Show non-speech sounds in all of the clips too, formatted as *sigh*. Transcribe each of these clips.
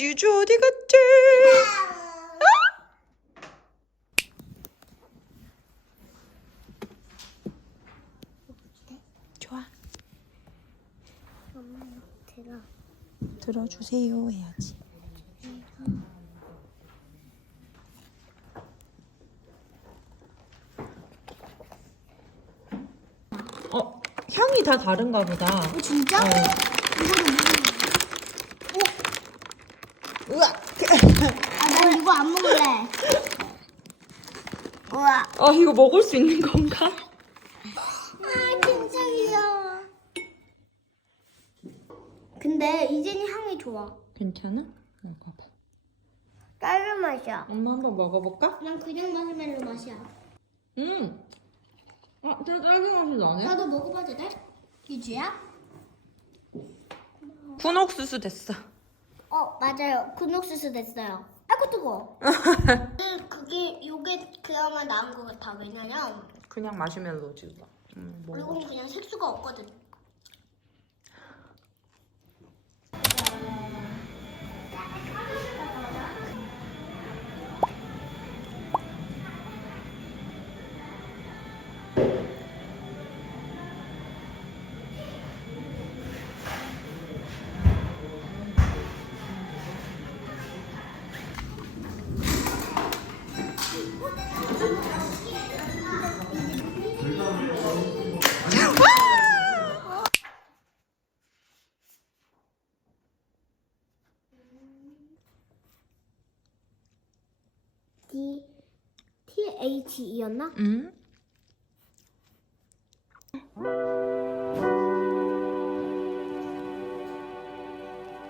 갔지? 유주 어디 갔지? 좋아. 엄마 들어. 들어주세요 해야지. 어 향이 다 다른가 보다. 어, 진짜? 어. 우와. 아, 난 이거 안 먹을래. 우와. 아 이거 먹을 수 있는 건가? 아, 진짜 귀여워. 근데 이젠이 향이 좋아. 괜찮아? 먹어봐. 딸기 맛이야. 엄마 한번 먹어볼까? 난 그냥 마시멜로 맛이야. 음. 아, 진짜 딸기 맛이 나네. 나도 먹어봐도 돼? 유주야? 군옥수수 됐어. 어, 맞아요. 군옥수수 됐어요. 아이고, 뜨거워. 그, *laughs* 그게, 요게 그나마 나은 것 같아. 왜냐면, 그냥 마시멜로지. 음, 뭐. 이건 그냥 색소가 없거든. H2였나? 응. 음?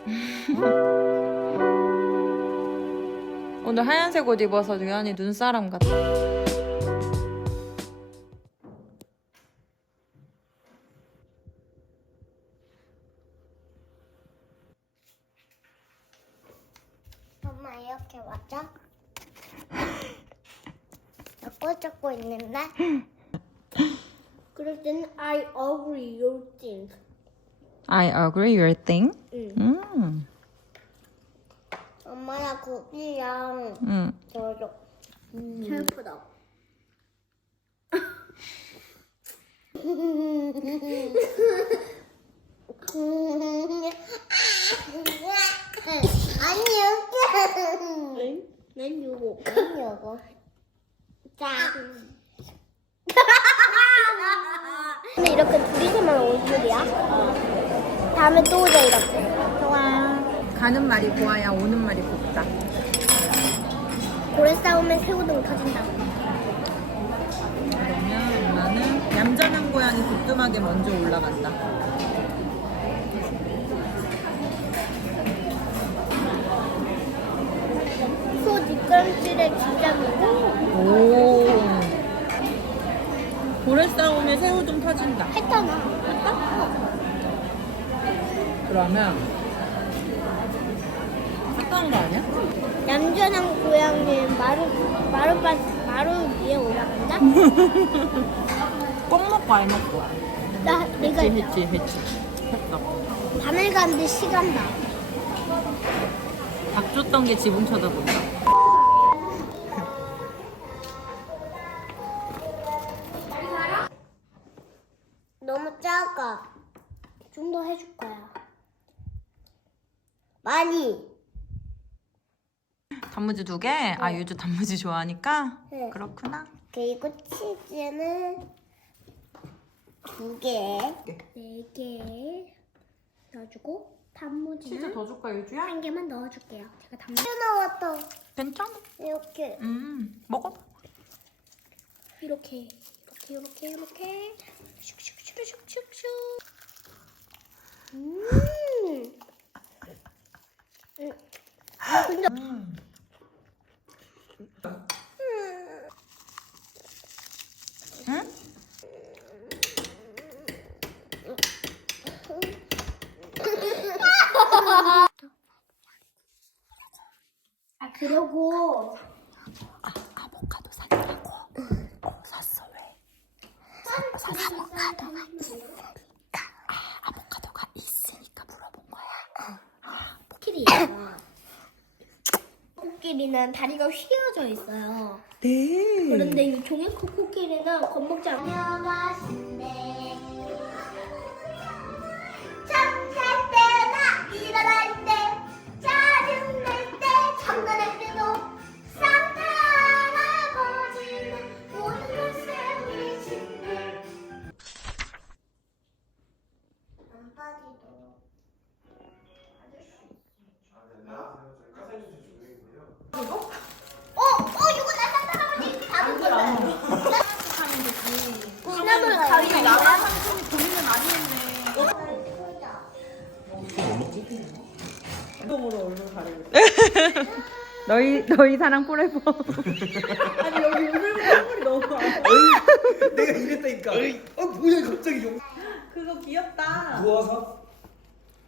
*laughs* 오늘 하얀색 옷 입어서 유연이 눈사람 같아. 엄마 이렇게 맞아? 잡고 있는데? *gasps* 그럴 때는 I agree your thing. I agree your thing. 응. 음. 엄마 나 고기랑 음. 저저 슬프다. *laughs* 아니 여기. 난 요거. 난 요거. 자. 근데 이렇게 둘이서만 올 줄이야? 다음에 또 오자 이렇게. 좋아. 가는 말이 고와야 오는 말이 곱다. 고래 싸우면 새우등 터진다. 그러면 엄마는 얌전한 고양이 부뚜막에 먼저 올라간다. 소 뒷걸음질에 긴장이고 오. 고래 싸움에 새우등 터진다. 했잖아. 그러면 가까운 거 아니야? 얌전한 고양이 마루 마루 바 마루 위에 올라간다. *laughs* 꼭 먹고 알 먹고. 나 내가 했지 했지 했지. 했어. 밤을 가는데 시간다. 밥 줬던 게 지붕 쳐다본다. 너무 작아. 좀 더 해줄 거야. 많이. 단무지 두 개? 아 유주 단무지 좋아하니까? 네. 그렇구나. 그리고 치즈는 두 개, 네. 네 개 넣어주고 단무지는 치즈 더 줄까 유주야? 한 개만 넣어줄게요. 제가 단무지 나왔다. 괜찮아. 이렇게 음 먹어. 이렇게 이렇게 이렇게 이렇게 슉슉슉슉슉슉. 음. 음. 아, 음. 응? 아 그러고 아보카도가 있으니까. 아, 아보카도가 있으니까 물어본 거야. 키리 코끼리는 다리가 휘어져 있어요. 네. 그런데 이 종이 코끼리는 겁먹지 안 너희 너희 사랑 포레버. 아니 여기 오늘부터 선물이 너무 많아. 내가 이랬다니까. 아 뭐야 갑자기 용. 그거 귀엽다. 누워서?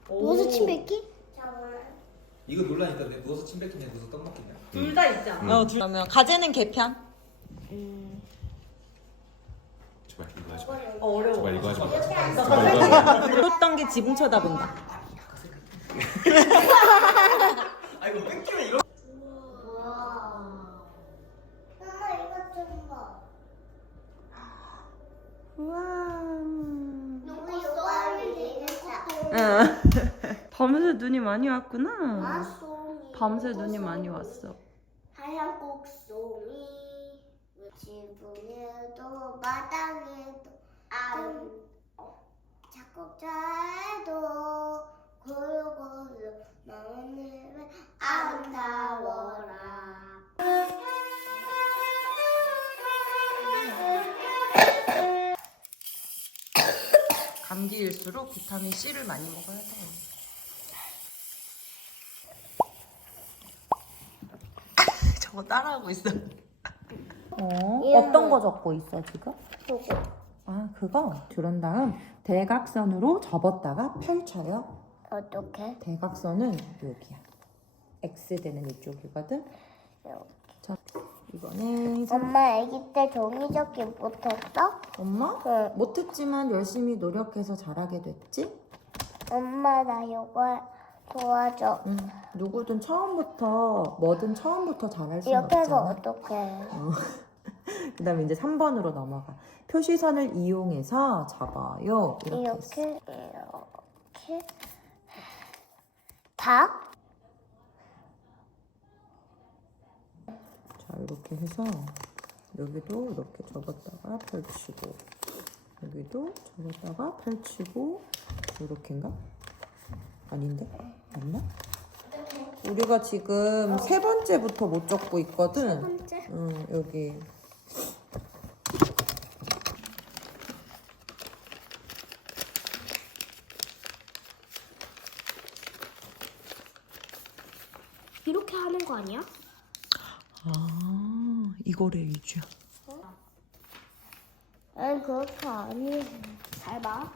누워서 침 뱉기? 이거 놀라니까 내 누워서 침 뱉기냐 누워서 떡 먹기냐. 둘 다 있잖아. 어, 둘. 그러면 가재는 개편? 제발 이거 하지 마. 어, 어려워. 제발 이거 하지 마. 제발 이거 하지 마. 들었던 게 지붕 쳐다본다. 아 이거 뺏기면 이런. 우와. 엄마 이것 좀 봐. 너무 요거를 내겠다. 응. 밤새 눈이 많이 왔구나. 마송이. 밤새 눈이 많이 왔어. 하얀 꼭송이. 지붕에도 마당에도 아름. 작곡자에도 감기일수록 비타민 C를 많이 먹어야 돼. 저거 따라하고 있어. 어? 어떤 거 적고 있어 지금? 보고. 아 그거 그런 다음 대각선으로 접었다가 펼쳐요. 어떻게? 대각선은 여기야. X 되는 이쪽이거든. 이렇게. 자 이거는 엄마 아기 때 종이접기 못했어? 엄마 네. 못했지만 열심히 노력해서 잘하게 됐지. 엄마 나 이거 도와줘. 응. 누구든 처음부터 뭐든 처음부터 잘할 수 이렇게 해서 없잖아. 어떡해. *laughs* 그 다음에 이제 3번으로 넘어가. 표시선을 이용해서 접어요. 이렇게. 이렇게 이렇게 다? 자 이렇게 해서 여기도 이렇게 접었다가 펼치고 여기도 접었다가 펼치고 이렇게인가? 아닌데? 맞나? 우리가 지금 세 번째부터 못 접고 있거든. 번째. 응 여기 이렇게 하는 거 아니야? 아 이거래 유주야. 아니 그렇게 아니. 잘 봐.